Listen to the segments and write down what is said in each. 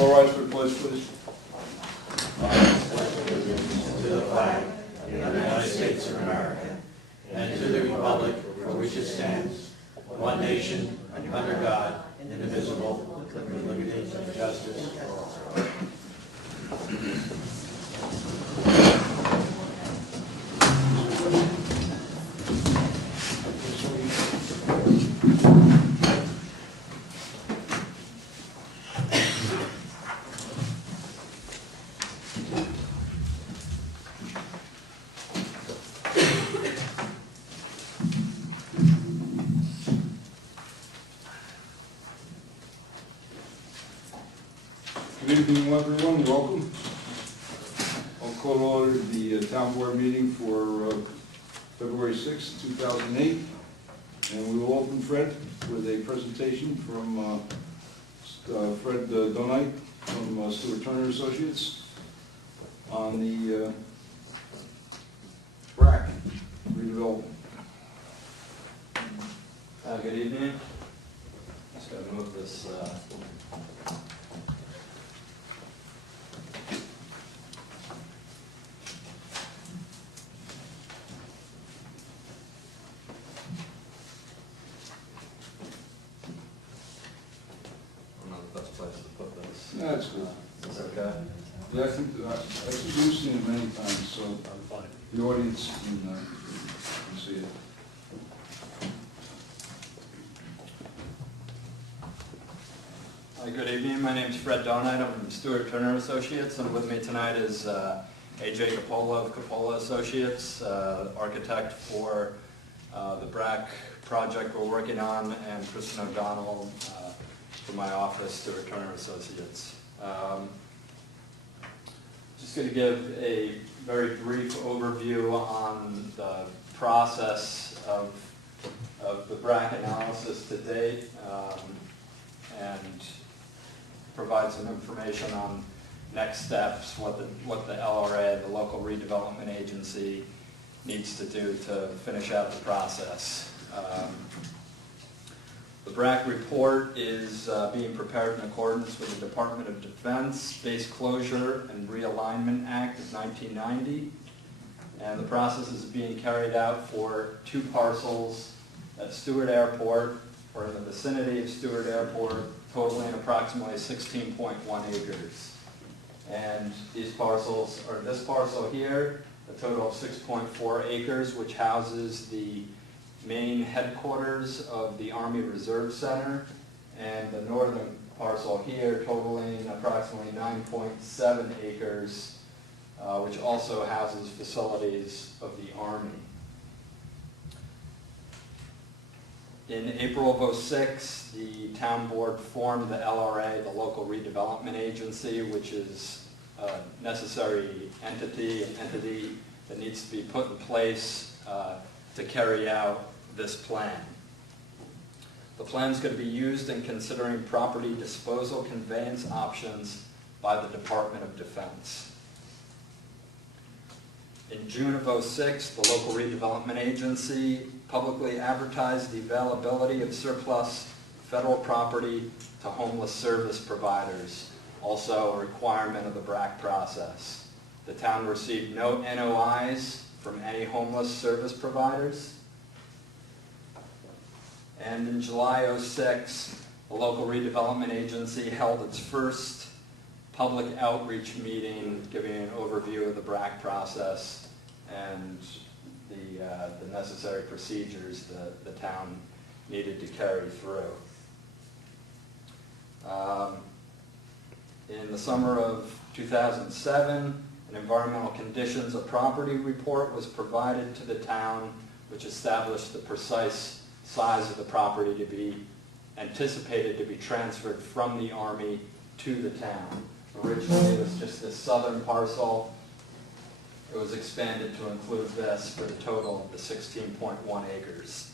All rise for the pledge, please. To the flag of the United States of America and to the republic for which it stands, one nation, under God, indivisible, with liberty and justice for all. Good evening, everyone. Welcome. I'll call to order the town board meeting for February 6, 2008. And we will open, Fred, with a presentation from Fred Donite from Stewart Turner Associates on the BRAC redevelopment. Good evening. Just going to move this. That's good. Is that okay? Yeah, I think we've seen it many times, so I'm fine. the audience can see it. Hi, good evening. My name is Fred Donite. I'm from Stewart Turner Associates, and with me tonight is AJ Capola of Capola Associates, architect for the BRAC project we're working on, and Kristen O'Donnell from my office, Stewart Turner Associates. Just going to give a very brief overview on the process of the BRAC analysis to date, and provide some information on next steps, what the LRA, the local redevelopment agency, needs to do to finish out the process. The BRAC report is being prepared in accordance with the Department of Defense Base Closure and Realignment Act of 1990, and the process is being carried out for 2 parcels at Stewart Airport, or in the vicinity of Stewart Airport, totaling approximately 16.1 acres. And these parcels, or this parcel here, a total of 6.4 acres, which houses the main headquarters of the Army Reserve Center, and the northern parcel here totaling approximately 9.7 acres, which also houses facilities of the Army. In April of 2006, the town board formed the LRA, the Local Redevelopment Agency, which is a necessary entity, an entity that needs to be put in place to carry out this plan. The plan is going to be used in considering property disposal conveyance options by the Department of Defense. In June of 2006, the Local Redevelopment Agency publicly advertised the availability of surplus federal property to homeless service providers, also a requirement of the BRAC process. The town received no NOIs from any homeless service providers. And in July 2006, the Local Redevelopment Agency held its first public outreach meeting, giving an overview of the BRAC process and the necessary procedures that the town needed to carry through. In the summer of 2007, an environmental conditions of property report was provided to the town, which established the precise size of the property to be anticipated to be transferred from the Army to the town. Originally, it was just this southern parcel. It was expanded to include this for the total of the 16.1 acres.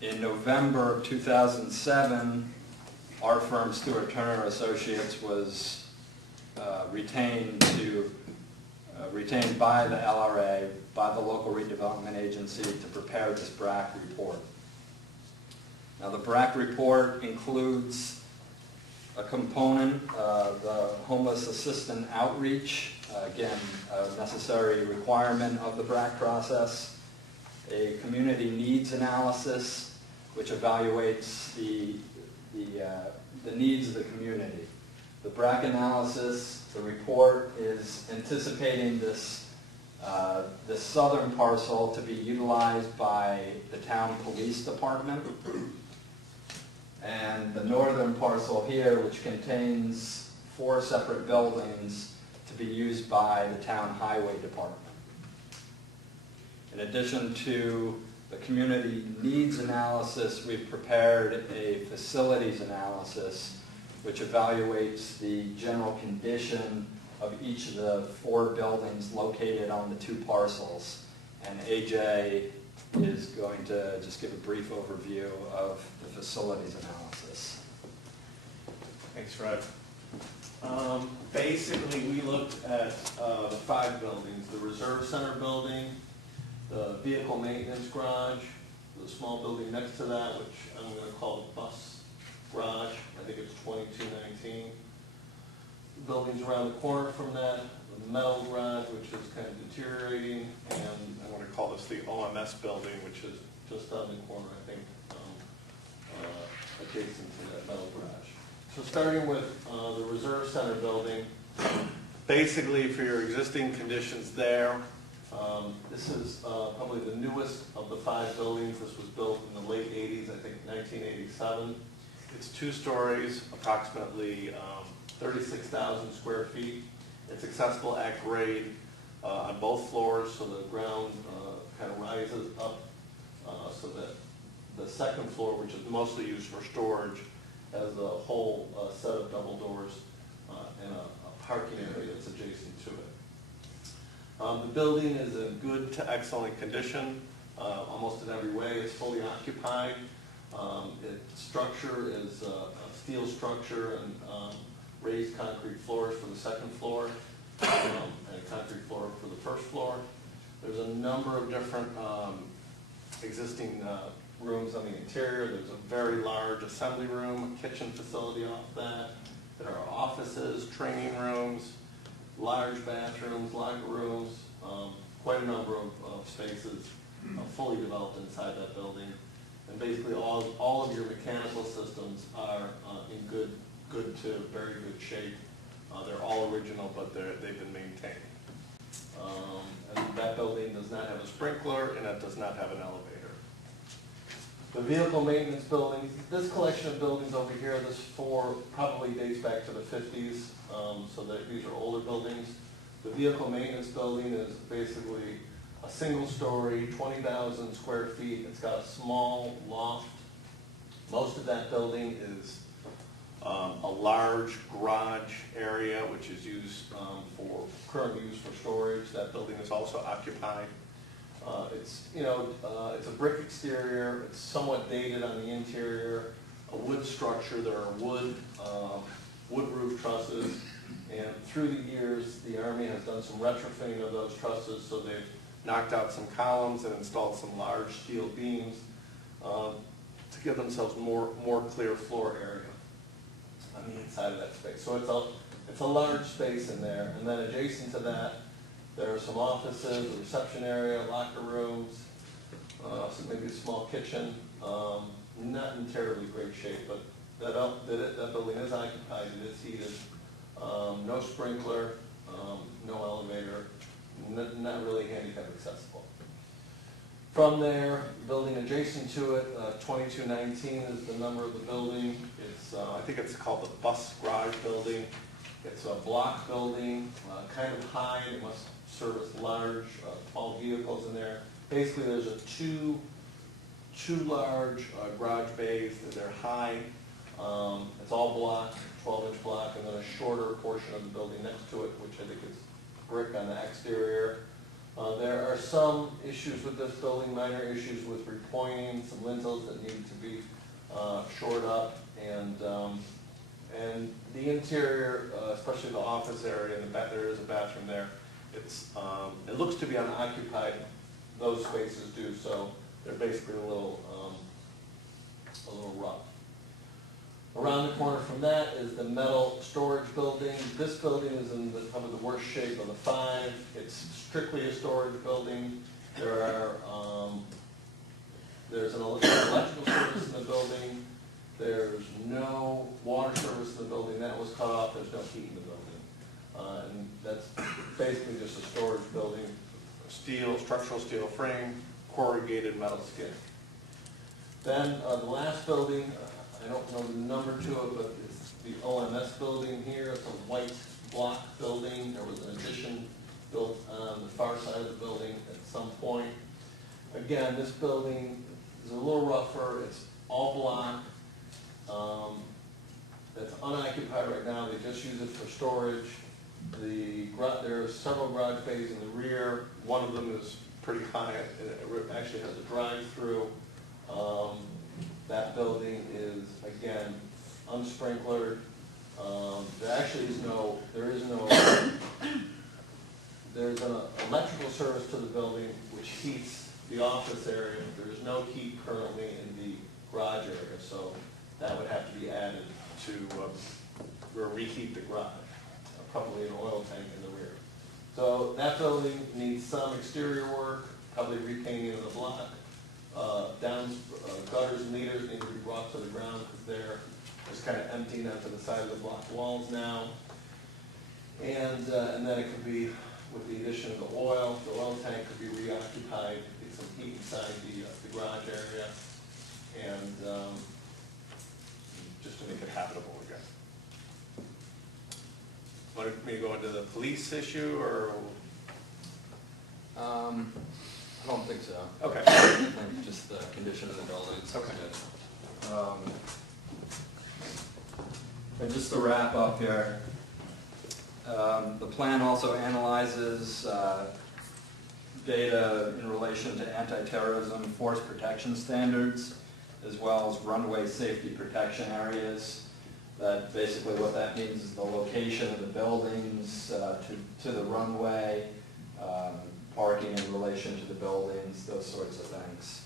In November of 2007, our firm, Stewart Turner Associates, was retained by the LRA, by the Local Redevelopment Agency, to prepare this BRAC report. Now, the BRAC report includes a component, the homeless assistant outreach, again, a necessary requirement of the BRAC process. A community needs analysis, which evaluates the needs of the community. The BRAC analysis, the report is anticipating this southern parcel to be utilized by the town police department, and the northern parcel here, which contains 4 separate buildings, to be used by the town highway department. In addition to the community needs analysis, we've prepared a facilities analysis which evaluates the general condition of each of the 4 buildings located on the 2 parcels. And AJ is going to just give a brief overview of the facilities analysis. Thanks, Fred. Basically, we looked at the 5 buildings: the Reserve Center building, the vehicle maintenance garage, the small building next to that, which I'm going to call the bus garage. I think it's 2219. Buildings around the corner from that, the metal garage, which is kind of deteriorating, and I want to call this the OMS building, which is just on the corner, I think, adjacent to that metal garage. So starting with the Reserve Center building, basically for your existing conditions there, this is probably the newest of the 5 buildings. This was built in the late 80s, I think 1987. It's 2 stories, approximately 36,000 square feet. It's accessible at grade on both floors, so the ground kind of rises up so that the second floor, which is mostly used for storage, has a whole set of double doors and a parking area that's adjacent to it. The building is in good to excellent condition, almost in every way. It's fully occupied. Its structure is a steel structure and raised concrete floors for the second floor and a concrete floor for the first floor. There's a number of different existing rooms on the interior. There's a very large assembly room, a kitchen facility off that. There are offices, training rooms, large bathrooms, locker rooms, quite a number of spaces fully developed inside that building. And basically all of your mechanical systems are in good to very good shape. They're all original, but they've been maintained. And that building does not have a sprinkler, and it does not have an elevator. The vehicle maintenance buildings, this collection of buildings over here, this 4 probably dates back to the 50s, so that these are older buildings. The vehicle maintenance building is basically a single story, 20,000 square feet. It's got a small loft. Most of that building is a large garage area, which is used currently used for storage. That building is also occupied. It's a brick exterior. It's somewhat dated on the interior. A wood structure. There are wood roof trusses, and through the years, the Army has done some retrofitting of those trusses. So they've knocked out some columns and installed some large steel beams to give themselves more clear floor area on the inside of that space. So it's a large space in there, and then adjacent to that, there are some offices, a reception area, locker rooms, so maybe a small kitchen. Not in terribly great shape, but that building is occupied. It is heated. No sprinkler, no elevator. Not really handicap accessible. From there, building adjacent to it, 2219 is the number of the building. It's I think it's called the bus garage building. It's a block building, kind of high. It must service large, tall vehicles in there. Basically, there's two large garage bays. They're high. It's all block, 12-inch block, and then a shorter portion of the building next to it, which I think is brick on the exterior. There are some issues with this building, minor issues with repointing, some lintels that need to be shored up, and the interior, especially the office area, and there is a bathroom there. It looks to be unoccupied. Those spaces do, so they're basically a little rough. Around the corner from from that is the metal storage building. This building is in probably the worst shape of the 5. It's strictly a storage building. There's an electrical service in the building. There's no water service in the building. That was cut off. There's no heat in the building. And that's basically just a storage building. Structural steel frame, corrugated metal skin. Then the last building, I don't know the number to it, but it's the OMS building here. It's a white block building. There was an addition built on the far side of the building at some point. Again, this building is a little rougher. It's all block. That's unoccupied right now. They just use it for storage. There are several garage bays in the rear. One of them is pretty high. It actually has a drive-through. That building is, again, unsprinklered. There's an electrical service to the building which heats the office area. There's no heat currently in the garage area, so that would have to be added to reheat the garage. Probably an oil tank in the rear. So that building needs some exterior work, probably repainting of the block. Gutters and leaders need to be brought to the ground because they're just kind of emptying onto the side of the block walls now. And then it could be, with the addition of the oil tank could be reoccupied, get some heat inside the garage area, and just to make it habitable again. Want me to go into the police issue, or? I don't think so. Okay. I think just the condition of the buildings. Okay. And just to wrap up here, the plan also analyzes data in relation to anti-terrorism force protection standards, as well as runway safety protection areas. That basically what that means is the location of the buildings to the runway, parking in relation to the buildings, those sorts of things.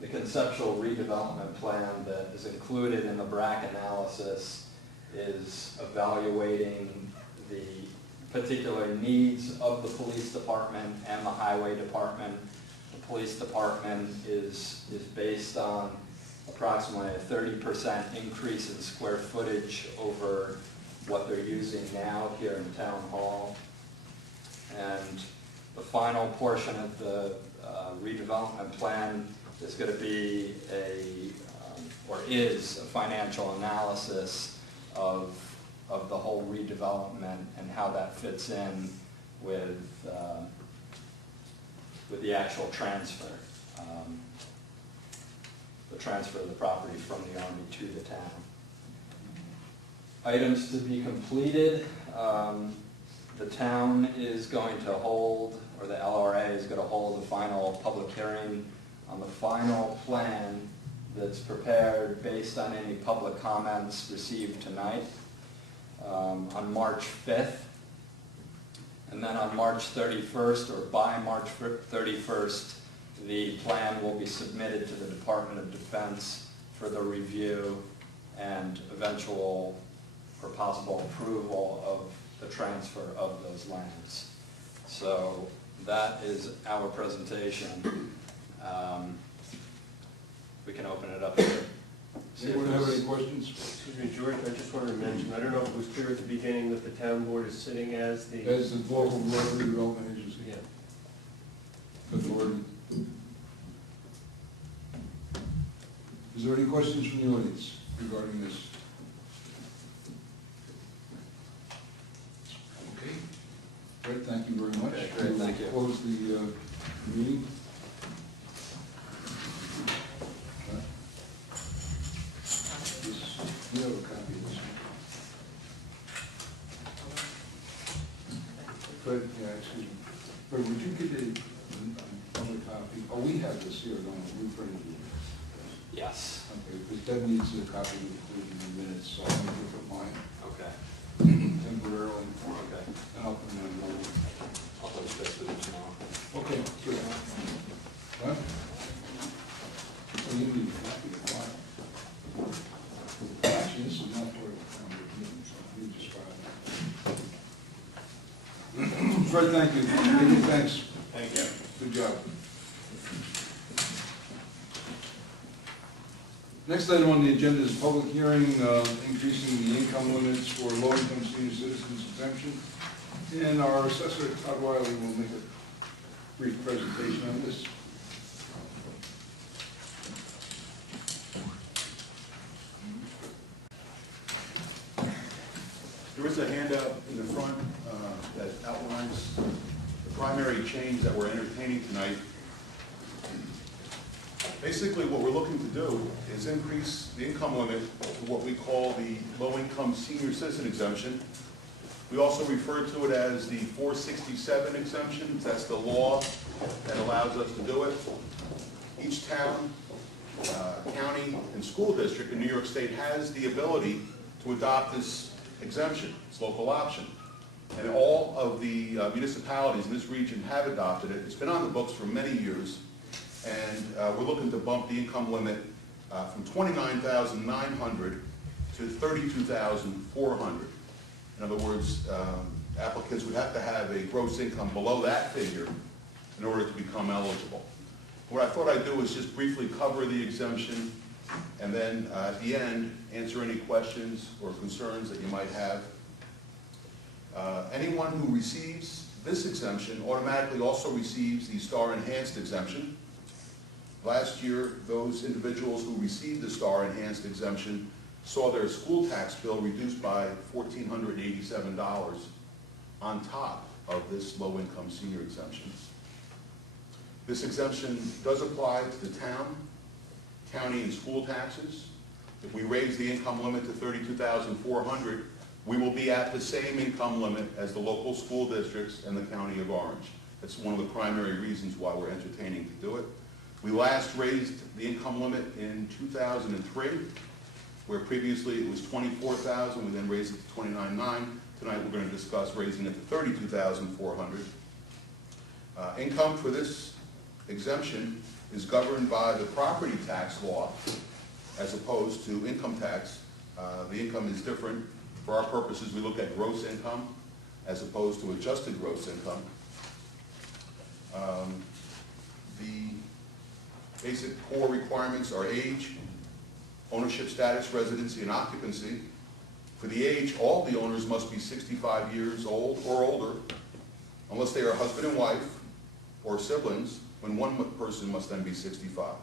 The conceptual redevelopment plan that is included in the BRAC analysis is evaluating the particular needs of the police department and the highway department. The police department is based on approximately a 30% increase in square footage over what they're using now here in Town Hall. And the final portion of the redevelopment plan is going to be is a financial analysis of the whole redevelopment and how that fits in with the actual transfer. The transfer of the property from the Army to the town. Items to be completed. The town is going to hold, or the LRA is going to hold a final public hearing on the final plan that's prepared based on any public comments received tonight on March 5th. And then on March 31st, or by March 31st, the plan will be submitted to the Department of Defense for the review and eventual or possible approval of the transfer of those lands. So that is our presentation. We can open it up to Anyone have any questions? Excuse me, George, I just wanted to mention, I don't know if it was clear at the beginning that the town board is sitting as the... As the local redevelopment agency. Yeah. Authority. Is there any questions from the audience regarding this? Okay. Great, thank you very much. Okay, great, thank you. We'll close the meeting. You have a copy of this one. Fred, yeah, excuse me. Fred, would you get another copy? Oh, we have this here, don't we? We printed it. Yes. Okay, because Deb needs a copy of the minutes, so I'm going to give her mine Okay. temporarily. Okay. And I'll put it on the I'll touch base with you tomorrow. Okay, good. What? Oh, you need a copy of mine. Fred, thank you. Many thanks. Thank you. Good job. Next item on the agenda is a public hearing increasing the income limits for low-income senior citizens exemption. And our assessor, Todd Wiley, will make a brief presentation on this. There is a handout in the front that outlines the primary change that we're entertaining tonight. Basically, what we're looking to do is increase the income limit to what we call the low-income senior citizen exemption. We also refer to it as the 467 exemption. That's the law that allows us to do it. Each town, county, and school district in New York State has the ability to adopt this exemption. It's local option. And all of the municipalities in this region have adopted it. It's been on the books for many years. And we're looking to bump the income limit from $29,900 to $32,400. In other words, applicants would have to have a gross income below that figure in order to become eligible. What I thought I'd do is just briefly cover the exemption, and then at the end, answer any questions or concerns that you might have. Anyone who receives this exemption automatically also receives the Star Enhanced exemption. Last year, those individuals who received the Star Enhanced exemption saw their school tax bill reduced by $1,487 on top of this low-income senior exemption. This exemption does apply to the town, county, and school taxes. If we raise the income limit to $32,400, we will be at the same income limit as the local school districts and the County of Orange. That's one of the primary reasons why we're entertaining to do it. We last raised the income limit in 2003, where previously it was $24,000. We then raised it to $29,900. Tonight we're going to discuss raising it to $32,400. Income for this exemption is governed by the property tax law as opposed to income tax. The income is different. For our purposes, we look at gross income as opposed to adjusted gross income. The basic core requirements are age, ownership status, residency, and occupancy. For the age, all the owners must be 65 years old or older, unless they are husband and wife or siblings, when one person must then be 65.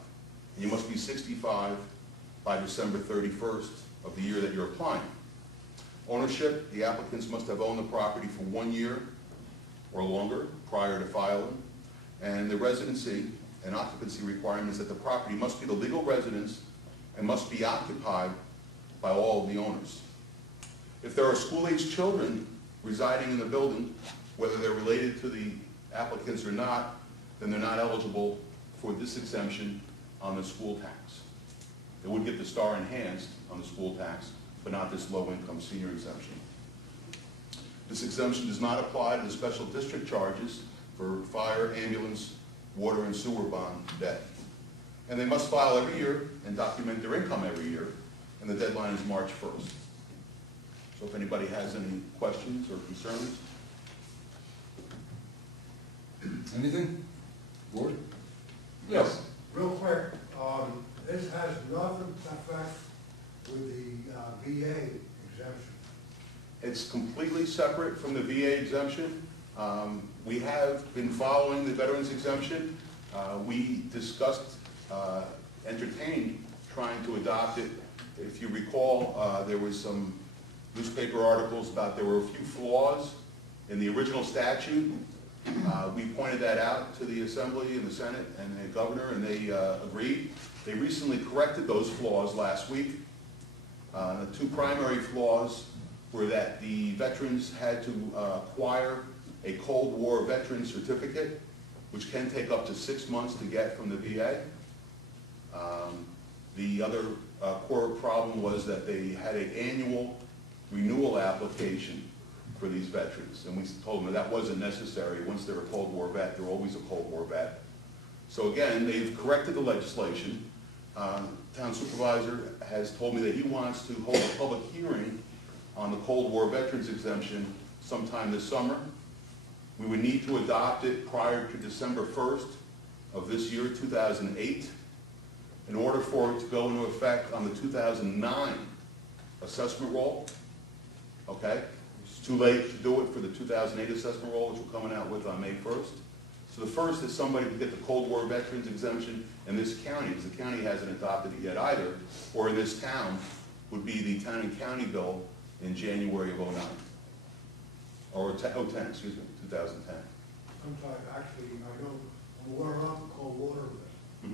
And you must be 65 by December 31st of the year that you're applying. Ownership, the applicants must have owned the property for 1 year or longer prior to filing. And the residency and occupancy requirement is that the property must be the legal residence and must be occupied by all of the owners. If there are school-aged children residing in the building, whether they're related to the applicants or not, then they're not eligible for this exemption on the school tax. They would get the Star Enhanced on the school tax, but not this low-income senior exemption. This exemption does not apply to the special district charges for fire, ambulance, water, and sewer bond debt. And they must file every year and document their income every year, and the deadline is March 1st. So if anybody has any questions or concerns. Anything? Board? Yes. Real quick, this has nothing to affect with the VA exemption. It's completely separate from the VA exemption. We have been following the veterans exemption. We discussed, entertained trying to adopt it. If you recall, there was some newspaper articles about there were a few flaws in the original statute. We pointed that out to the Assembly and the Senate and the Governor, and they agreed. They recently corrected those flaws last week. The two primary flaws were that the veterans had to acquire a Cold War veteran certificate, which can take up to 6 months to get from the VA. The other core problem was that they had an annual renewal application for these veterans, and we told them that wasn't necessary. Once they're a Cold War vet, they're always a Cold War vet. So again, they've corrected the legislation. Town supervisor has told me that he wants to hold a public hearing on the Cold War veterans exemption sometime this summer. We would need to adopt it prior to December 1st of this year, 2008, in order for it to go into effect on the 2009 assessment roll. Okay? It's too late to do it for the 2008 assessment roll, which we're coming out with on May 1st. So the first is somebody to get the Cold War veterans exemption in this county, because the county hasn't adopted it yet either, or in this town, would be the town and county bill in January of '09. Or 10, excuse me, 2010. Sometimes, actually, I know, I'm warm up in cold water with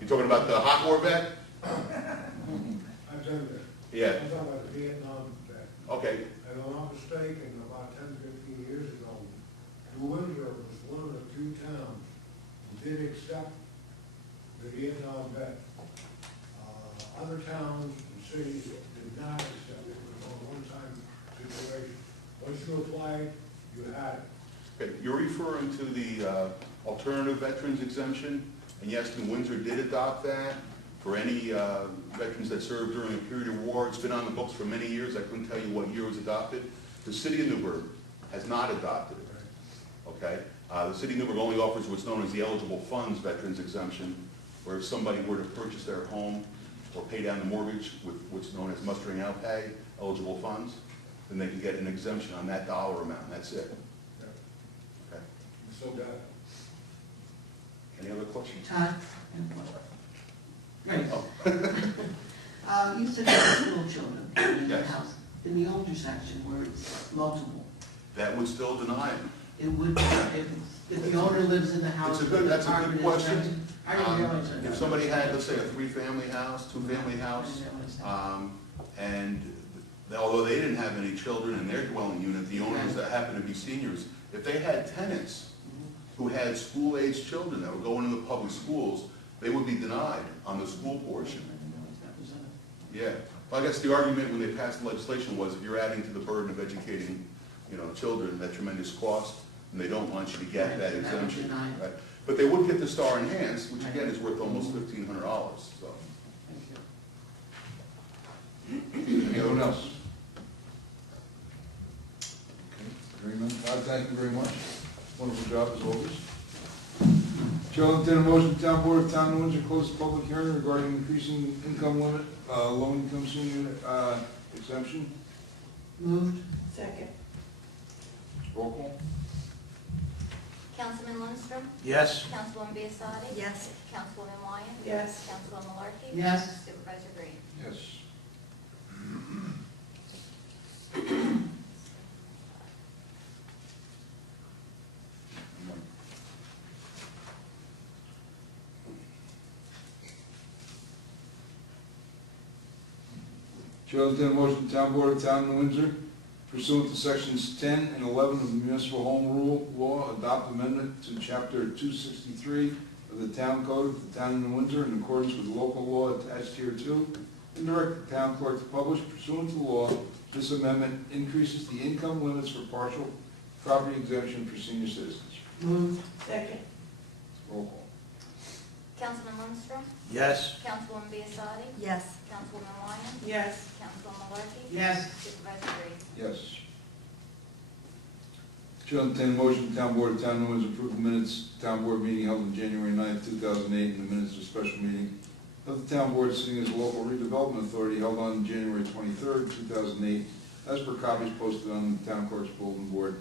You're talking about the hot war vet? it. I've done that. Yeah, I'm talking about the Vietnam vet. okay. And if I'm not mistaken, about 10, 15 years ago, Windsor was one of the few towns who did accept the Vietnam vet. Other towns and cities did not accept it. It was a one-time situation. Once you applied, you had it. Okay, you're referring to the alternative veterans exemption, and yes, New Windsor did adopt that for any veterans that served during a period of war. It's been on the books for many years. I couldn't tell you what year it was adopted. The city of Newburgh has not adopted it. Okay? The city of Newburgh only offers what's known as the eligible funds veterans exemption, where if somebody were to purchase their home or pay down the mortgage with what's known as mustering out pay, eligible funds, then they can get an exemption on that dollar amount, and that's it. Okay? So that, Any other questions? Todd? Great. Oh. You said there were school children in the Yes. house. In the older section where it's multiple, That would still deny it. it would, if the owner lives in the house. It's a good- but the that's a good apartment is question. rented, I didn't realize that. If somebody had, let's say, a three-family house, two-family house, I didn't realize that. and although they didn't have any children in their dwelling unit, the owners that happened to be seniors, if they had tenants who had school-aged children that were going into the public schools, they would be denied on the school portion. I didn't realize that was a. Yeah. Well, I guess the argument when they passed the legislation was if you're adding to the burden of educating, children, that tremendous cost, and they don't want you to get that Right, so that would exemption. deny it. Right. But they would get the Star Enhanced, which again is worth almost $1,500, so. Thank you. Anyone else? Okay, hearing none. Todd, thank you very much. Wonderful job as always. Chair will entertain a motion, Town Board of Town of Windsor close the public hearing regarding increasing income limit, low-income senior exemption. Moved. Second. Roll call. Councilman Lindstrom? Yes. Councilwoman Biassadi? Yes. Councilwoman Wyan? Yes. Councilwoman Malarkey? Yes. Supervisor Green? Yes. Chair will entertain a motion, Town Board of Town of Windsor pursuant to sections 10 and 11 of the Municipal Home Rule Law, adopt amendment to Chapter 263 of the Town Code of the Town of New Windsor in accordance with local law attached here to, and direct the town clerk to publish pursuant to law. This amendment increases the income limits for partial property exemption for senior citizens. Moved. Second. Roll call. Councilman Lindstrom? Yes. Councilwoman Biassadi? Yes. Councilwoman Wyan? Yes. Councilwoman Malarkey? Yes. Supervisor Green? Yes. Chair will entertain a motion, Town Board of Town of New Windsor approve the minutes, Town Board meeting held on January 9th, 2008, and the minutes of special meeting of the Town Board sitting as a local redevelopment authority held on January 23rd, 2008, as per copies posted on the Town Clerk's bulletin board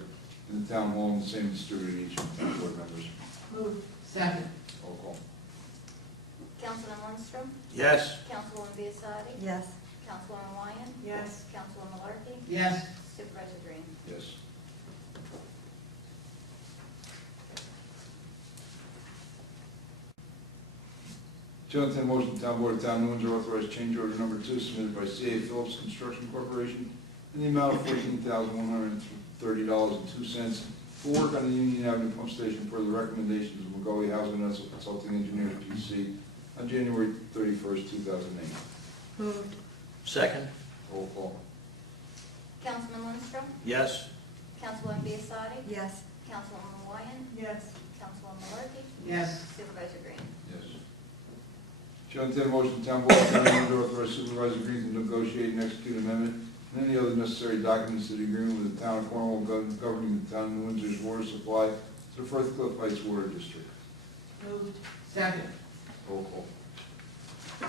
in the Town Hall, and the same distributed to each of the Town Board members. Moved. Second. Roll call. Councilman Lindstrom? Yes. Councilwoman Biassadi? Yes. Councilwoman Wyan? Yes. Councilwoman Malarkey? Yes. Supervisor Green? Yes. Chair will entertain a motion, Town Board of Town of New Windsor authorize change order number 2 submitted by C.A. Phillips Construction Corporation in the amount of $14,130.02 for work on the Union Avenue Pump Station per the recommendations of Macaulay Housing and Consulting Engineers, P.C. on January 31st, 2008. Moved. Second. Roll call. Councilman Lindstrom? Yes. Councilwoman Biassadi? Yes. Councilwoman Wyan? Yes. Councilwoman Malarkey? Yes. Supervisor Green? Yes. Chair will entertain a motion, Town Board of Town of Windsor authorize Supervisor Green to negotiate and execute amendment and any other necessary documents to the agreement with the town of Cornwall governing the town of New Windsor's water supply to the Firth Cliff Heights Water District. Moved. Second. Roll call.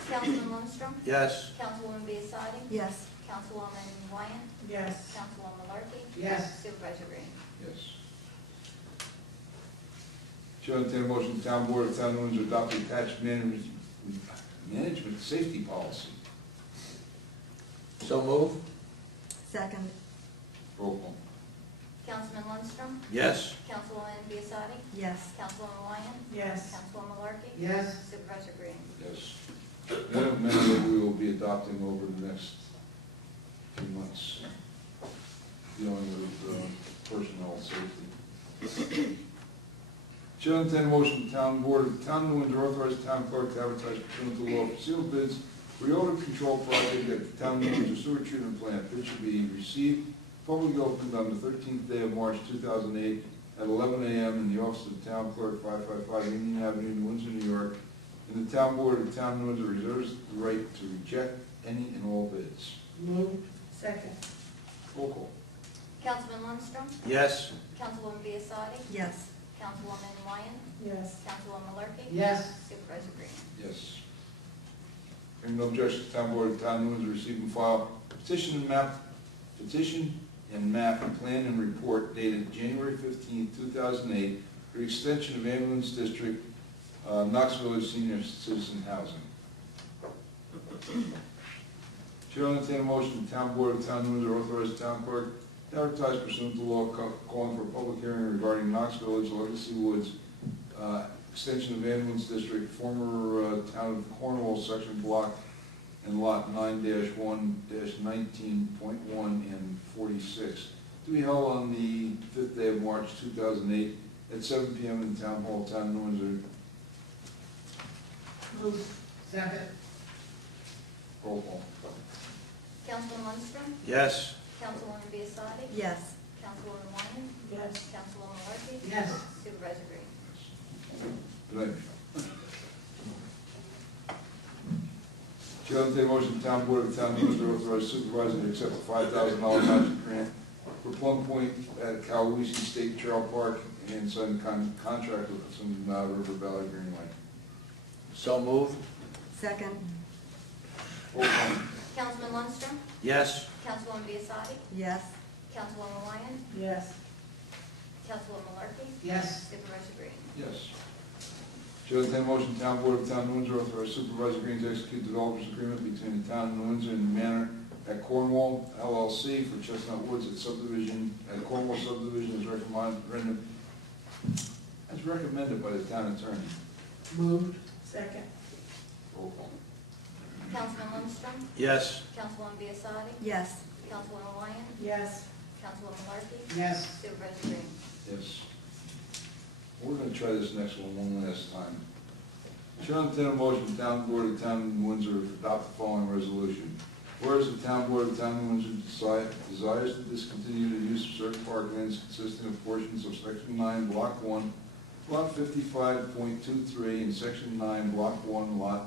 Councilman Lundstrom? Yes. Councilwoman Biassiatti? Yes. Councilwoman Wyatt? Yes. Councilwoman Larky? Yes. Supervisor Green? Yes. Chair will entertain a motion, the town board of the town of New Windsor adopt the attached management safety policy. So move. Second. Roll call. Councilman Lundstrom? Yes. Councilwoman Biassiatti? Yes. Councilwoman Wyatt? Yes. Councilwoman Larky? Yes. Supervisor Green? Yes. That amendment we will be adopting over the next few months, dealing with personnel safety. Chair will entertain a motion, the town board of the town of New Windsor authorize the town clerk to advertise pursuant to law for sealed bids for the odor control project at the town of New Windsor sewer treatment plant. Bid should be received, publicly opened on the 13th day of March 2008 at 11 a.m. in the office of the town clerk, 555 Union Avenue, New Windsor, New York. And the town board of the town of New Windsor reserves the right to reject any and all bids. Moved. Second. Roll call. Councilman Lundstrom? Yes. Councilwoman Biassiatti? Yes. Councilwoman Wyatt? Yes. Councilwoman Larky? Yes. Supervisor Green? Yes. Hearing no objection, the town board of the town of New Windsor receive and file petition and map and plan and report dated January 15, 2008 for the extension of ambulance district, Knox Village Senior Citizen Housing. Chair will entertain a motion, the town board of the town of New Windsor authorize the town clerk to advertise pursuant to law calling for a public hearing regarding Knox Village, Legacy Woods, extension of ambulance district, former town of Cornwall section block and lot 9-1-19.1 and 46, to be held on the 5th day of March 2008 at 7 p.m. in the town hall, town of New Windsor. Moved. Second. Roll call. Councilman Lundstrom? Yes. Councilwoman Biassiatti? Yes. Councilwoman Wyatt? Yes. Councilwoman Larky? Yes. Supervisor Green? Good night. Chair will entertain a motion, the town board of the town of New Windsor authorize supervisor to accept a $5,000 matching grant for Plum Point at Cowley State Trail Park and sign contract with some River Valley Greenway. So move. Second. Roll call. Councilman Lundstrom? Yes. Councilwoman Biassiatti? Yes. Councilwoman Wyatt? Yes. Councilwoman Larky? Yes. Supervisor Green? Yes. Chair will entertain a motion, the town board of the town of New Windsor authorize Supervisor Green to execute developers agreement between the town of New Windsor and the Manor at Cornwall LLC for Chestnut Woods at Cornwall subdivision as recommended by the town attorney. Moved. Second. Roll call. Councilman Lundstrom? Yes. Councilwoman Biassiatti? Yes. Councilwoman Wyatt? Yes. Councilwoman Larky? Yes. Supervisor Green? Yes. We're going to try this next one last time. Chair will entertain a motion, the town board of the town of New Windsor to adopt the following resolution. Whereas the town board of the town of New Windsor desires to discontinue the use of certain parklands consisting of portions of section 9, block 1, lot 55.23, and section 9, block 1, lot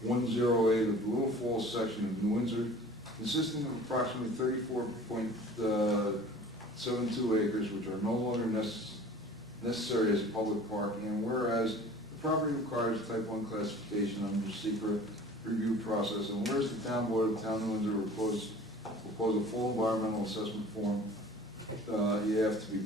108 of the Little Falls section of New Windsor, consisting of approximately 34.72 acres, which are no longer necessary as a public park, and whereas the property requires type 1 classification under the secret review process, and whereas the town board of the town of New Windsor will propose a full environmental assessment form, EAF, to be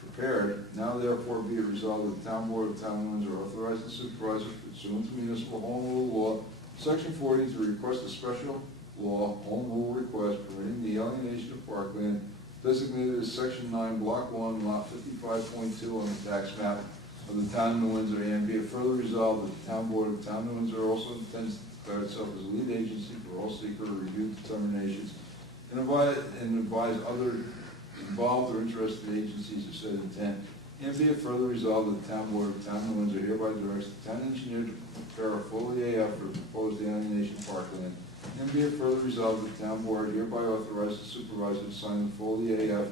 prepared, now therefore be it resolved that the town board of the town of New Windsor authorize the supervisor pursuant to municipal home rule law, section 40, to request a special law home rule request permitting the alienation of parkland designated as section 9, block 1, lot 55.2 on the tax map of the town of New Windsor, and be it further resolved that the town board of the town of New Windsor also intends to declare itself as a lead agency for all secret review determinations and advise other involved or interested agencies of said intent, and be it further resolved that the town board of the town of New Windsor hereby directs the town engineer to prepare a full EAF for the proposed alienation of parkland, and be it further resolved that the town board hereby authorizes the supervisor to sign the full EAF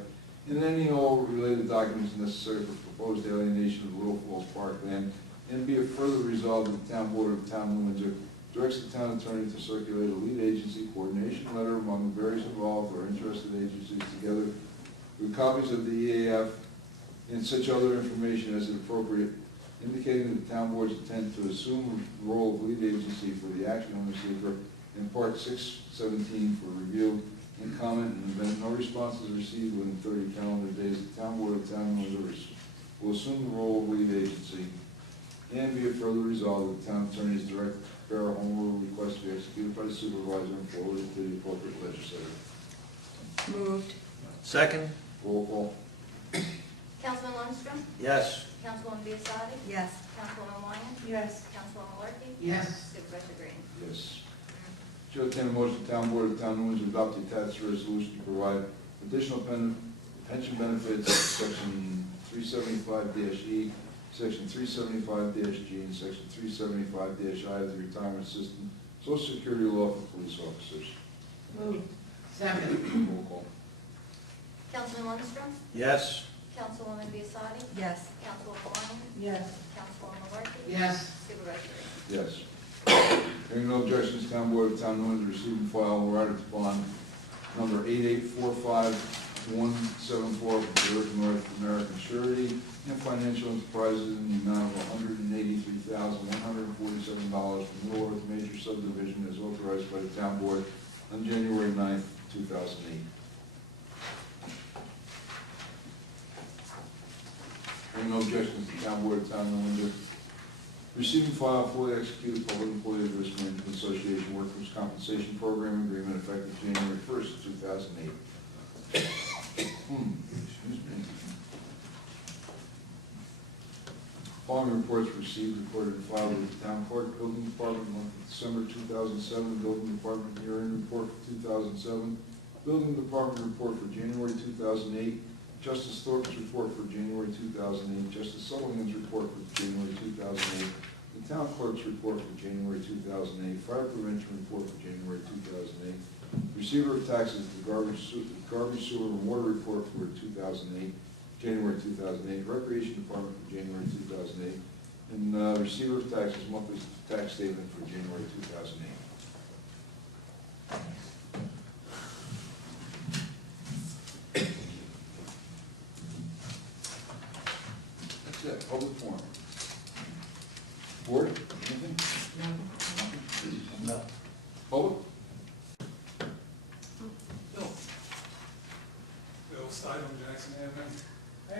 and any and all related documents necessary for proposed alienation of Little Falls parkland, and be it further resolved that the town board of the town of New Windsor directs the town attorney to circulate a lead agency coordination letter among the various involved or interested agencies together with copies of the EAF and such other information as appropriate, indicating the town board's intent to assume the role of lead agency for the action on the seeker in Part 617 for review and comment, and event no response is received within 30 calendar days, the town board of town of Windsor will assume the role of lead agency. And be it further resolved that the town attorney is directed to prepare a home rule request to be executed by the supervisor and forwarded to the appropriate legislator. Moved. Second? Roll call. Councilman Lundstrom? Yes. Councilwoman Biassadi? Yes. Councilwoman Wyatt? Yes. Councilwoman Markey? Yes. Supervisor Green? Yes. Chair will entertain a motion, the town board of the town of Windsor adopt the attached resolution to provide additional pension benefits, section 375-E, section 375-G, and section 375-I of the retirement system, Social Security law for police officers. Moved. Second. Roll call. Councilman Lundstrom? Yes. Councilwoman Biassadi? Yes. Councilwoman Wyatt? Yes. Councilwoman Markey? Yes. Supervisor Green? Yes. Hearing no objections, town board of the town of Windsor receive and file rider to bond number 8845174 from Zurich North American Surety and Financial Enterprises in the amount of $183,147 from Middle Earth Major Subdivision as authorized by the town board on January 9th, 2008. Hearing no objections, the town board of the town of Windsor receive and file fully executed Public Employee Risk Management Association Workers' Compensation Program Agreement effective January 1st, 2008. Excuse me. Following reports received, recorded, and filed with the town clerk, building department, month of December 2007, building department year-end report for 2007, building department report for January 2008, Justice Thornton's report for January 2008, Justice Sullivan's report for January 2008, the town clerk's report for January 2008, fire prevention report for January 2008, receiver of taxes, the garbage sewer and water report for 2008, January 2008, recreation department for January 2008, and receiver of taxes monthly tax statement for January 2008. That's it, public forum. Board, anything? No. Public? Bill Steidel, Jackson Avenue. I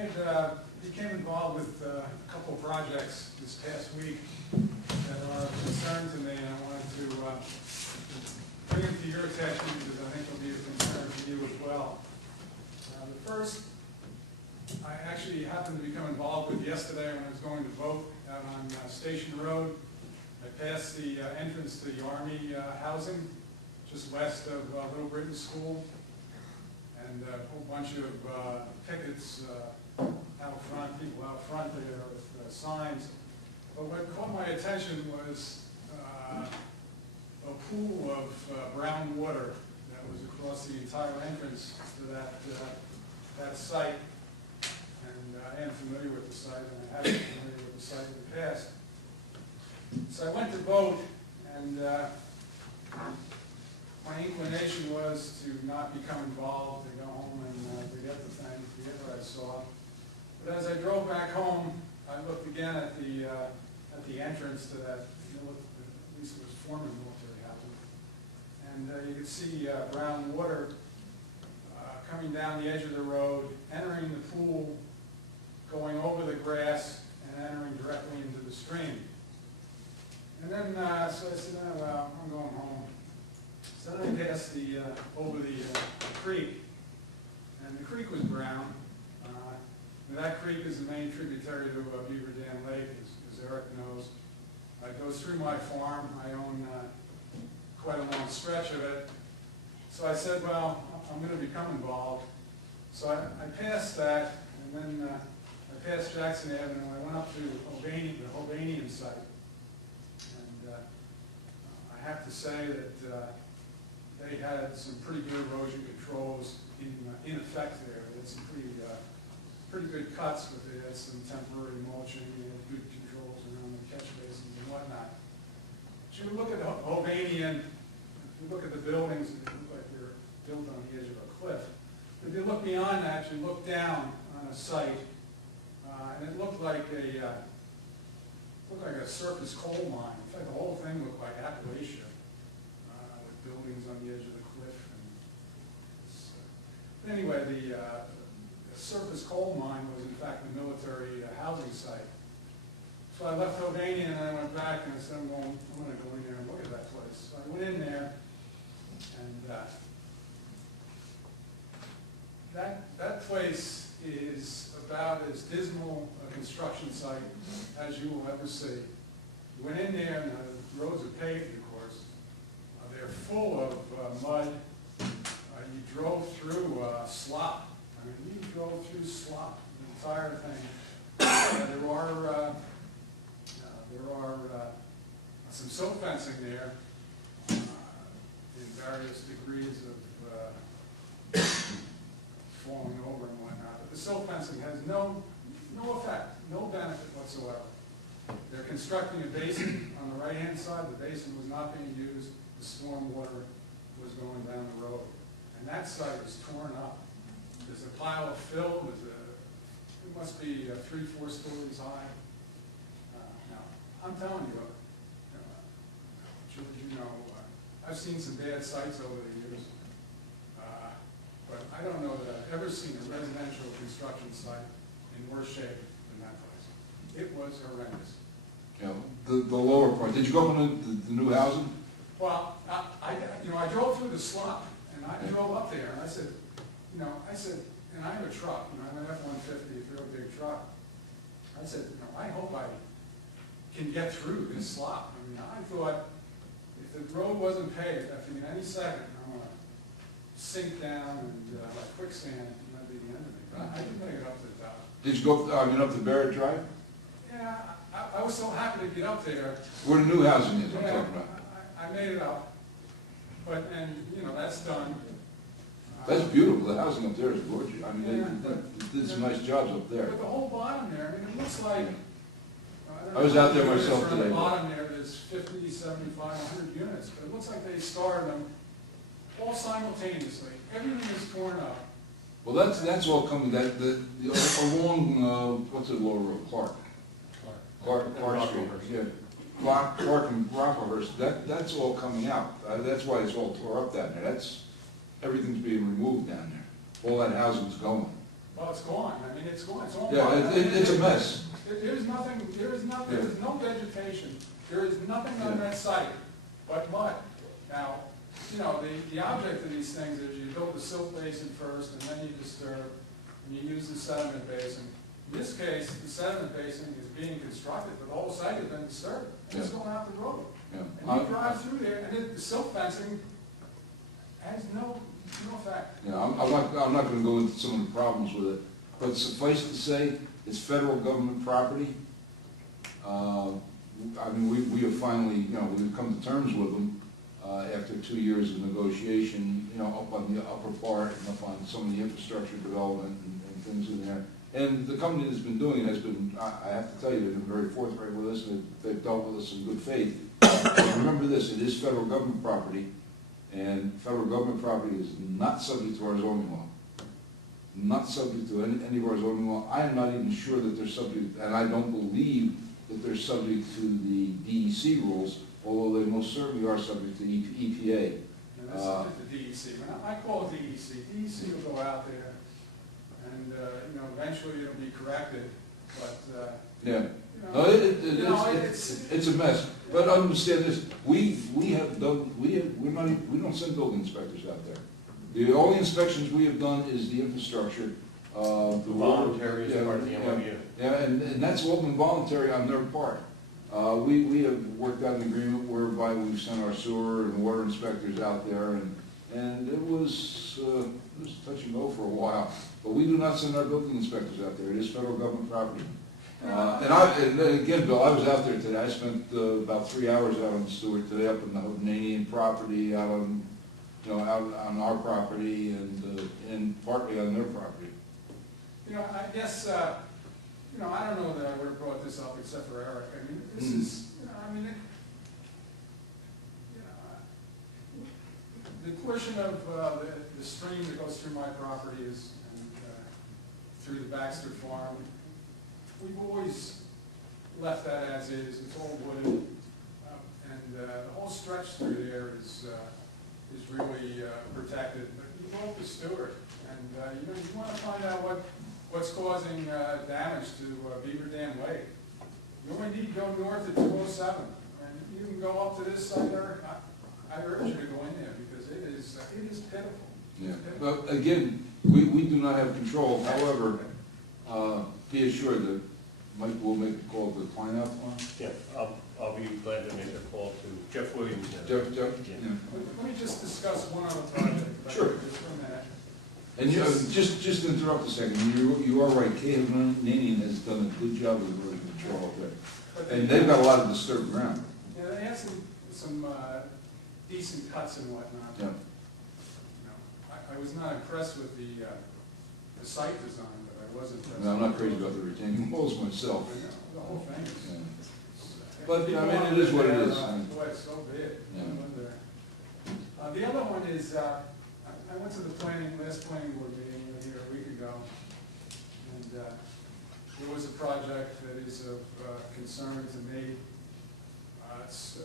became involved with a couple of projects this past week that are of concern to me, and I wanted to bring them to your attention because I think they'll be of concern to you as well. The first, I actually happened to become involved with yesterday when I was going to vote out on Station Road. I passed the entrance to the Army housing just west of Little Britain School, and a whole bunch of pickets out front, people out front there with signs. But what caught my attention was a pool of brown water that was across the entire entrance to that site. And I am familiar with the site, and I have been familiar with the site in the past. So I went to vote, and my inclination was to not become involved, to go home and forget the thing, forget what I saw. But as I drove back home, I looked again at the entrance to that, at least it was former military housing, and you could see brown water coming down the edge of the road, entering the pool, going over the grass, and entering directly into the stream. And then, so I said, oh, well, I'm going home. So then I passed over the creek, and the creek was brown. And that creek is the main tributary to Beaver Dam Lake, as Eric knows. It goes through my farm. I own quite a long stretch of it. So I said, well, I'm going to become involved. So I passed that, and then I passed Jackson Avenue. I went up to the Hobanian site. And I have to say that they had some pretty good erosion controls in effect there. They had some pretty good cuts, but they had some temporary mulching. They had good controls around the catch basins and whatnot. If you look at Hovanian, if you look at the buildings, they look like they're built on the edge of a cliff. If you look beyond that, you look down on a site, and it looked like a surface coal mine. In fact, the whole thing looked like Appalachia, with buildings on the edge of the cliff. But anyway, the surface coal mine was in fact a military housing site. So I left Hovanian and I went back and I said, I'm going to go in there and look at that place. So I went in there, and that place is about as dismal a construction site as you will ever see. You went in there, and the roads are paved, of course. They're full of mud. You drove through slop. I mean, you drove through slop, the entire thing. There are some silt fencing there in various degrees of falling over and whatnot. But the silt fencing has no effect, no benefit whatsoever. They're constructing a basin on the right-hand side. The basin was not being used. The storm water was going down the road. And that site is torn up. There's a pile of fill. It must be 3-4 stories high. Now, I'm telling you, George, you know, I've seen some bad sites over the years. But I don't know that I've ever seen a residential construction site in worse shape than that place. It was horrendous. Yeah, the lower part. Did you go up on the new housing? Well, I drove through the slop, and I drove up there, and I said, and I have a truck, I have an F-150, a real big truck. I said, I hope I can get through this slop. I mean, I thought if the road wasn't paved, I figured any second I'm going to sink down and like quicksand, and that'd be the end of me. But I did make it up to the top. Did you go up to Barrett Drive? Yeah, I was so happy to get up there. Where the new housing is, I'm Yeah, talking about. I made it up. But, that's done. That's beautiful. The housing up there is gorgeous. I mean, Yeah, they did some nice jobs up there. But the whole bottom there, it looks like. I was out there don't know myself on the today. bottom there, there's 50, 75, 100 units, but it looks like they started them all simultaneously. Everything is torn up. Well, that's all coming, along, what's the lower road, Clark Street. Yeah. Clark and Brocklehurst, that's all coming out. That's why it's all tore up down there. Everything's being removed down there. All that housing's going. Well, it's gone. I mean, it's gone. It's all Yeah, gone. it's a mess. There's no vegetation. There is nothing on that site but mud. Now, the object of these things is you build the silt basin first, and then you disturb, and you use the sediment basin. In this case, the sediment basin is being constructed, but the whole site has been disturbed. And it's going out the road. Yeah. And you drive through there, and the silt fencing has no effect. Yeah, I'm not gonna go into some of the problems with it, but suffice to say, it's federal government property. I mean, we have finally, we've come to terms with them, after 2 years of negotiation, up on the upper part and up on some of the infrastructure development and things in there. And the company that's been doing it has been, I have to tell you, they've been very forthright with us, and they've dealt with us in good faith. Remember this, it is federal government property, and federal government property is not subject to our zoning law. Not subject to any of our zoning law. I am not even sure that they're subject, and I don't believe that they're subject to the DEC rules, although they most certainly are subject to EPA. And that's subject to DEC. I call it DEC. DEC will go out there, and eventually it'll be corrected. But Yeah. No, it's a mess. But understand this: we don't send building inspectors out there. The only inspections we have done is the infrastructure. The Voluntary as part of the MOU. Yeah, and that's all been voluntary on their part. We have worked out an agreement whereby we've sent our sewer and water inspectors out there, and it was touch and go for a while. But we do not send our building inspectors out there. It is federal government property. And again, Bill, I was out there today. I spent about 3 hours out on Stewart today, up in the Hovnanian property, out on our property, and partly on their property. I guess I don't know that I would have brought this up except for Eric. I mean, this is portion of the stream that goes through my property is, and through the Baxter Farm. We've always left that as is. It's all wooded, and the whole stretch through there is really protected. But you go to Stewart, and you know, you want to find out what's causing damage to Beaver Dam Lake. You only need to go north at 207, and you can go up to this side there. I urge you to go in there because it is pitiful. Yeah, but again, we do not have control. However, be assured that Mike will make a call to the Klein out farm. Yeah, I'll be glad to make a call to Jeff Williams. Jeff? Yeah. Yeah. Let me just discuss one other project. Sure. Just for a minute. And you, just interrupt a second, you are right, Canadian has done a good job with erosion control up there. But And they've got a lot of disturbed ground. Yeah, they have some decent cuts and whatnot. Yeah. You know, I was not impressed with the site design, but I was impressed. And I'm not crazy about the retaining walls myself. I know, the whole thing is. Yeah. But, I mean, it is what it is. Boy, it's so big. Yeah. The other one is, I went to the last planning board meeting here a week ago, and there was a project that is of concern to me. As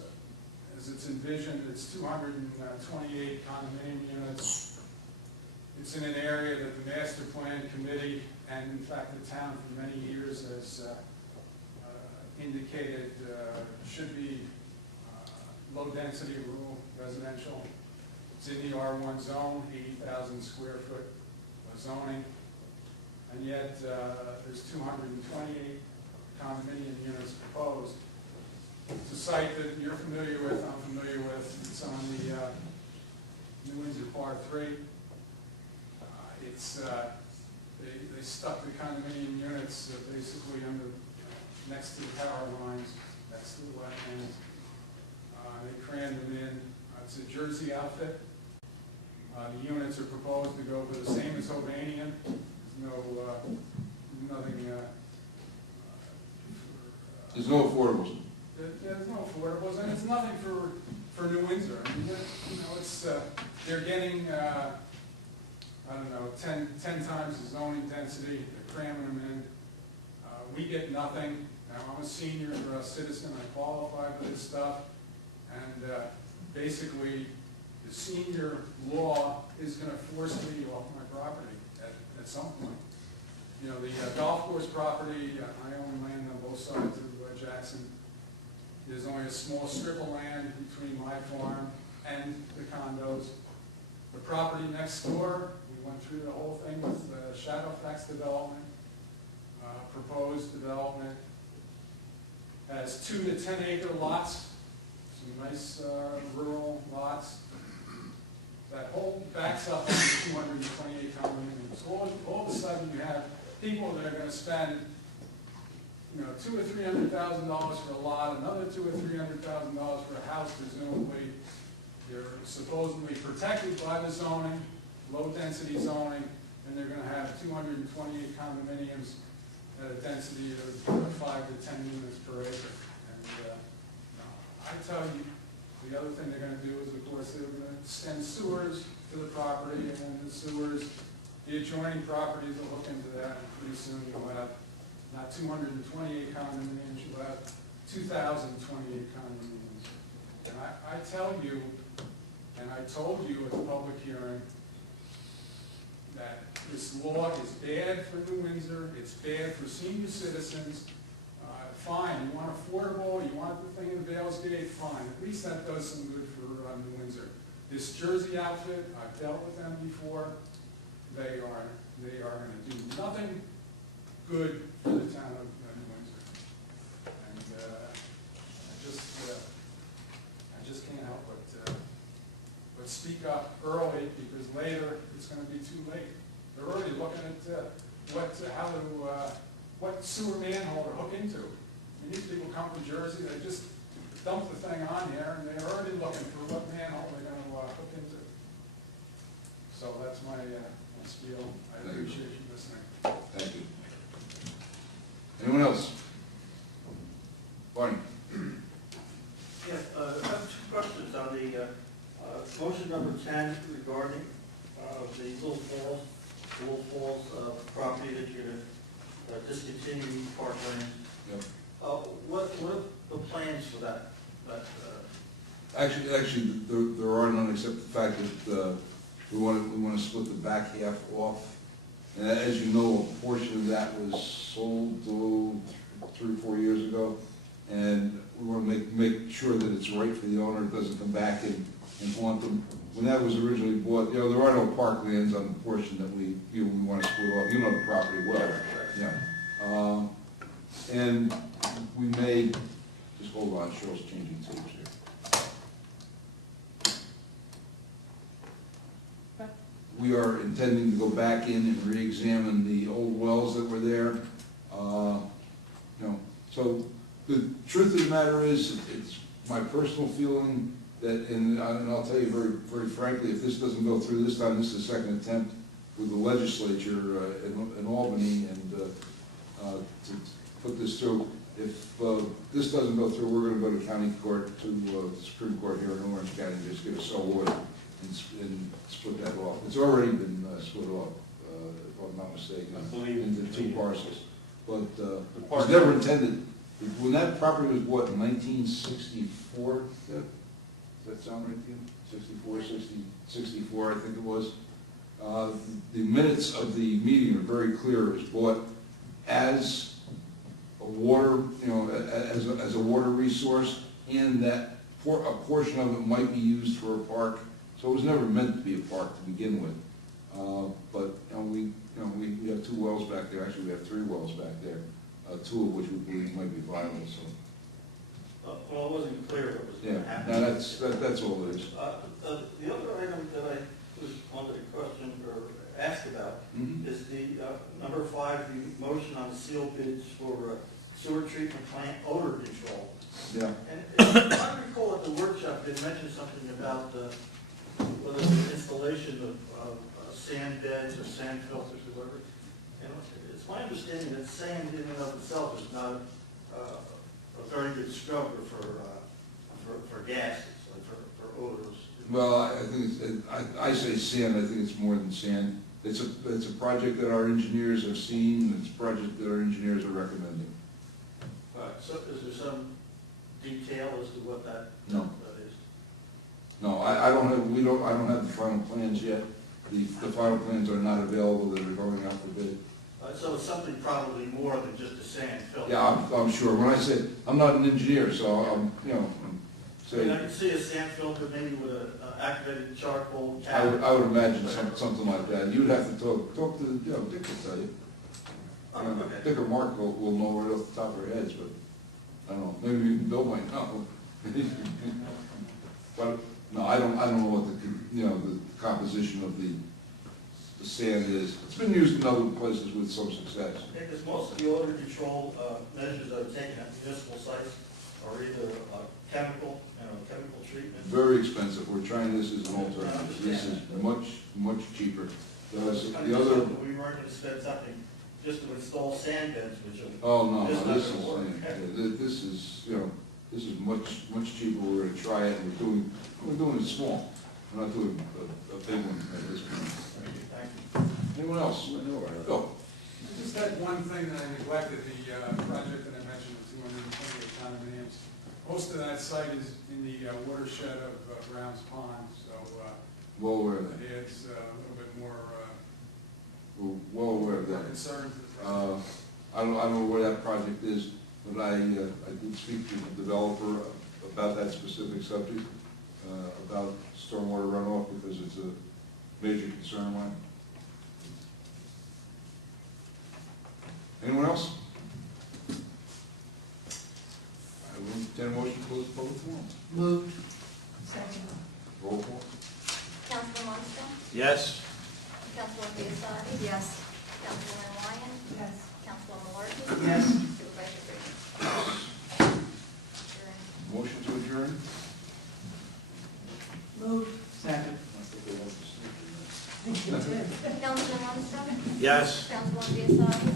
it's envisioned, it's 228 condominium units. It's in an area that the master plan committee, and in fact the town for many years has indicated should be low-density rural residential. It's in the R1 zone, 80,000 square foot zoning, and yet there's 228 condominium units proposed. It's a site that you're familiar with, I'm familiar with. It's on the New Windsor Part 3. They stuck the condominium units basically next to the power lines, next to the wetlands. They crammed them in. It's a Jersey outfit. The units are proposed to go for the same as Hovanian. There's no affordables. There's no affordables, and it's nothing for New Windsor. I mean, you know, it's they're getting I don't know 10 times the zoning density. They're cramming them in. We get nothing. Now I'm a senior citizen. I qualify for this stuff, and basically the senior law is going to force me off my property at some point. You know, the golf course property. I own land on both sides of Jackson. There's only a small strip of land between my farm and the condos. The property next door, we went through the whole thing with Shadowfax development, proposed development, has 2 to 10 acre lots, some nice rural lots. That whole backs up on the 228 condominiums. All of a sudden you have people that are going to spend $200,000 or $300,000 for a lot, another $200,000 or $300,000 for a house, presumably. They're supposedly protected by the zoning, low-density zoning, and they're going to have 228 condominiums at a density of 5 to 10 units per acre. And I tell you, the other thing they're going to do is, of course, they're going to extend sewers to the property, and then the sewers, the adjoining properties will hook into that, and pretty soon you'll have not 228 condominiums, you'll have 2,028 condominiums. And I tell you, and I told you at the public hearing, that this law is bad for New Windsor, it's bad for senior citizens. Fine, you want affordable, you want the thing in Vales Gate, fine. At least that does some good for New Windsor. This Jersey outfit, I've dealt with them before. They are going to do nothing good for the town of New Windsor. And I just can't help but speak up early, because later it's going to be too late. They're already looking at what sewer manhole to hook into. And these people come from Jersey, they just dump the thing on here, and they're already looking for what manhole they're going to hook into. So that's my spiel. I appreciate you listening. Thank you. Anyone else? Barney? Yes, I have 2 questions on the motion number 10 regarding the Little Falls property that you're going to discontinue parkland. Yep. What are the plans for that? Actually, there are none except the fact that we want to split the back half off. And as you know, a portion of that was sold 3 or 4 years ago. And we want to make sure that it's right for the owner, it doesn't come back and haunt them. When that was originally bought, there are no parklands on the portion that we want to split off. You know the property well. Yeah. And we may, just hold on, Cheryl's changing tapes here. We are intending to go back in and re-examine the old wells that were there. So the truth of the matter is, it's my personal feeling that, and I'll tell you very, very frankly, if this doesn't go through this time, this is the second attempt with the legislature in Albany and to put this through. If this doesn't go through, we're going to go to county court, to the Supreme Court here in Orange County, and just get a sole order and split that off. It's already been split off, if I'm not mistaken, I believe into 2 parcels. But it was parcel- never intended. When that property was bought in 1964, does that sound right to you? 64, I think it was. The minutes of the meeting are very clear. It was bought as a water, as a water resource, and that a portion of it might be used for a park. So it was never meant to be a park to begin with. But we have 2 wells back there. Actually, we have 3 wells back there, 2 of which we believe might be viable. So. Well, it wasn't clear what was going Yeah, to happen. no, that's all it is. The other item that I was wanted to question or ask about is the number 5, the motion on seal bids for sewer treatment plant odor control. Yeah. And I recall at the workshop, they mentioned something about whether the installation of sand beds or sand filters or whatever. And it's my understanding that sand in and of itself is not a very good scrubber for gases, like for odors. Well, I think I say sand. I think it's more than sand. It's a project that our engineers have seen. It's a project that our engineers are recommending. So is there some detail as to what that No. is? No, I don't have. I don't have the final plans yet. The final plans are not available. That are going out for bid. So it's something probably more than just a sand filter. Yeah, I'm sure. When I say I'm not an engineer, so I'm I mean, I say can see a sand filter maybe with a activated charcoal I cap. would imagine something like that. You would have to talk to Dick will tell you. Okay. Dick or Mark will know right off the top of their heads, but I don't know. Maybe even Bill might know. But no, I don't know what the composition of the sand is. It's been used in other places with some success. Because most of the odor control measures that are taken at municipal sites are either chemical treatment. Very expensive. We're trying this as an alternative. This is much cheaper. The other. We weren't going to spend something just to install sand beds, which are. Oh no, This no, is this not is gonna work. this is much cheaper. We're going to try it. And we're doing it small. We're not doing a big one at this point. Thank you. Anyone else? Go. I just had one thing that I neglected, the project that I mentioned, the 228 condominiums. Most of that site is in the watershed of Brown's Pond, so Well aware of that. it adds a little bit more We're well aware of that. concern to the project. I don't know where that project is, but I did speak to the developer about that specific subject, about stormwater runoff, because it's a major concern of mine. Anyone else? I will entertain a motion to close the public forum. Moved. Second. Roll call. Councilman Monson? Yes. Councilwoman Biassadi? Yes. Councilwoman Ryan? Yes. Councilwoman Martin? Yes. Supervisor Green? Motion to adjourn? Moved. Second. Councilman Monson? Yes. Councilwoman Biassadi?